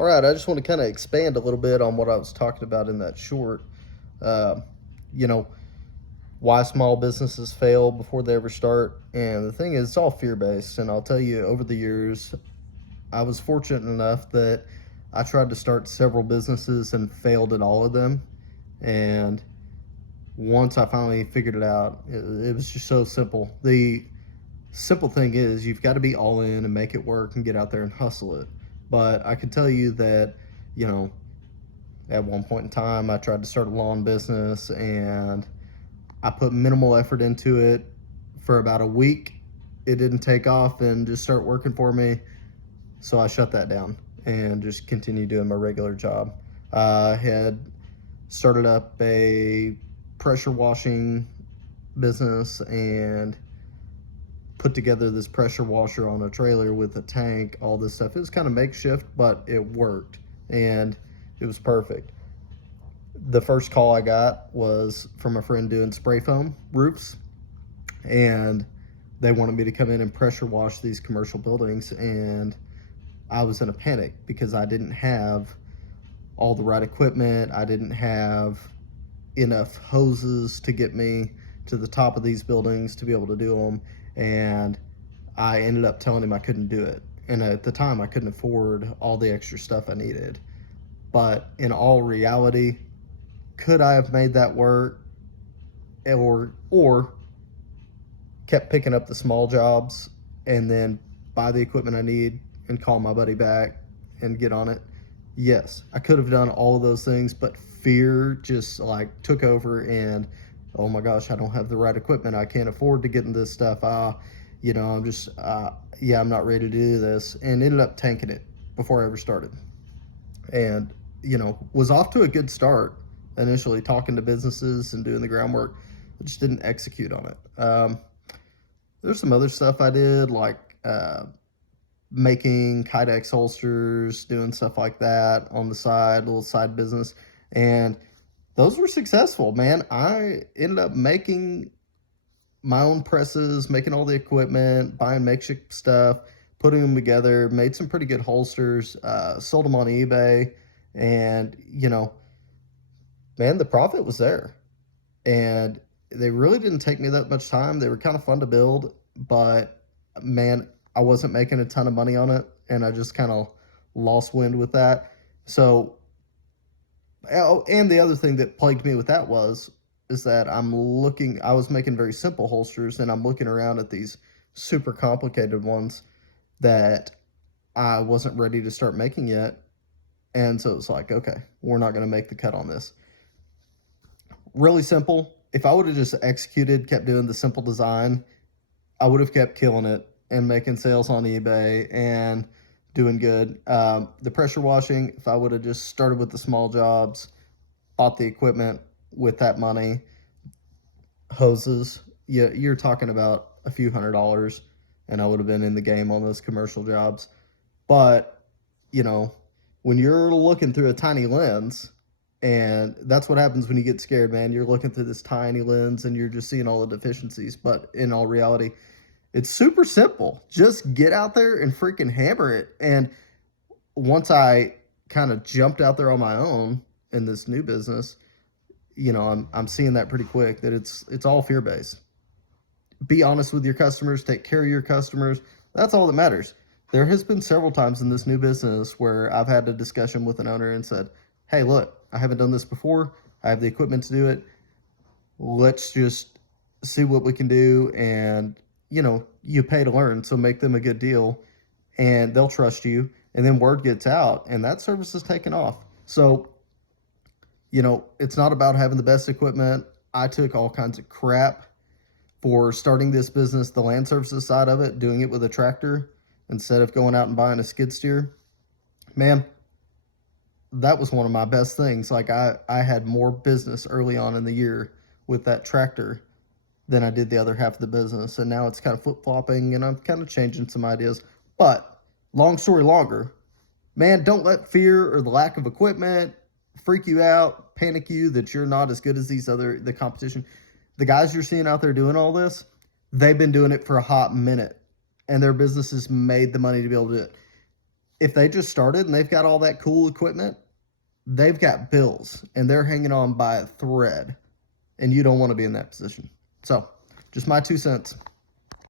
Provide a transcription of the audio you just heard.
All right, I just want to kind of expand a little bit on what I was talking about in that short. Uh, you know, why small businesses fail before they ever start. And the thing is, it's all fear based. And I'll tell you, over the years, I was fortunate enough that I tried to start several businesses and failed at all of them. And once I finally figured it out, it was just so simple. The simple thing is, you've got to be all in and make it work and get out there and hustle it. But I can tell you that, you know, at one point in time, I tried to start a lawn business and I put minimal effort into it for about a week. It didn't take off and just start working for me. So I shut that down and just continued doing my regular job. I had started up a pressure washing business and put together this pressure washer on a trailer with a tank, all this stuff. It was kind of makeshift, but it worked and it was perfect. The first call I got was from a friend doing spray foam roofs, and they wanted me to come in and pressure wash these commercial buildings. And I was in a panic because I didn't have all the right equipment. I didn't have enough hoses to get me to the top of these buildings to be able to do them. And I ended up telling him I couldn't do it. And at the time, I couldn't afford all the extra stuff I needed. But in all reality, could I have made that work, or kept picking up the small jobs and then buy the equipment I need and call my buddy back and get on it? Yes, I could have done all of those things, but fear just like took over. And oh my gosh, I don't have the right equipment. I can't afford to get in this stuff. I'm just, yeah, I'm not ready to do this. And ended up tanking it before I ever started. And, was off to a good start initially, talking to businesses and doing the groundwork. I just didn't execute on it. There's some other stuff I did, like making Kydex holsters, doing stuff like that on the side, a little side business. And those were successful, man. I ended up making my own presses, making all the equipment, buying makeshift stuff, putting them together, made some pretty good holsters, sold them on eBay. And, man, the profit was there. And they really didn't take me that much time. They were kind of fun to build, but man, I wasn't making a ton of money on it. And I just kind of lost wind with that. So, oh, and the other thing that plagued me with that is that I was making very simple holsters, and I'm looking around at these super complicated ones that I wasn't ready to start making yet. And so it's like, okay, we're not going to make the cut on this. Really simple. If I would have just executed, kept doing the simple design, I would have kept killing it and making sales on eBay and doing good. The pressure washing, if I would have just started with the small jobs, bought the equipment with that money, hoses, you're talking about a few $100s, and I would have been in the game on those commercial jobs. But, when you're looking through a tiny lens, and that's what happens when you get scared, man. You're looking through this tiny lens and you're just seeing all the deficiencies. But in all reality, it's super simple. Just get out there and freaking hammer it. And once I kind of jumped out there on my own in this new business, I'm seeing that pretty quick, that it's all fear based. Be honest with your customers, take care of your customers. That's all that matters. There has been several times in this new business where I've had a discussion with an owner and said, hey, look, I haven't done this before. I have the equipment to do it. Let's just see what we can do. And, you pay to learn, so make them a good deal and they'll trust you. And then word gets out and that service is taken off. So, it's not about having the best equipment. I took all kinds of crap for starting this business, the land services side of it, doing it with a tractor instead of going out and buying a skid steer. Man, that was one of my best things. Like I had more business early on in the year with that tractor than I did the other half of the business. And now it's kind of flip-flopping and I'm kind of changing some ideas. But long story longer, man, don't let fear or the lack of equipment freak you out, panic you that you're not as good as the competition. The guys you're seeing out there doing all this, they've been doing it for a hot minute and their businesses made the money to be able to do it. if they just started and they've got all that cool equipment, they've got bills and they're hanging on by a thread, and you don't want to be in that position. So, just my 2 cents.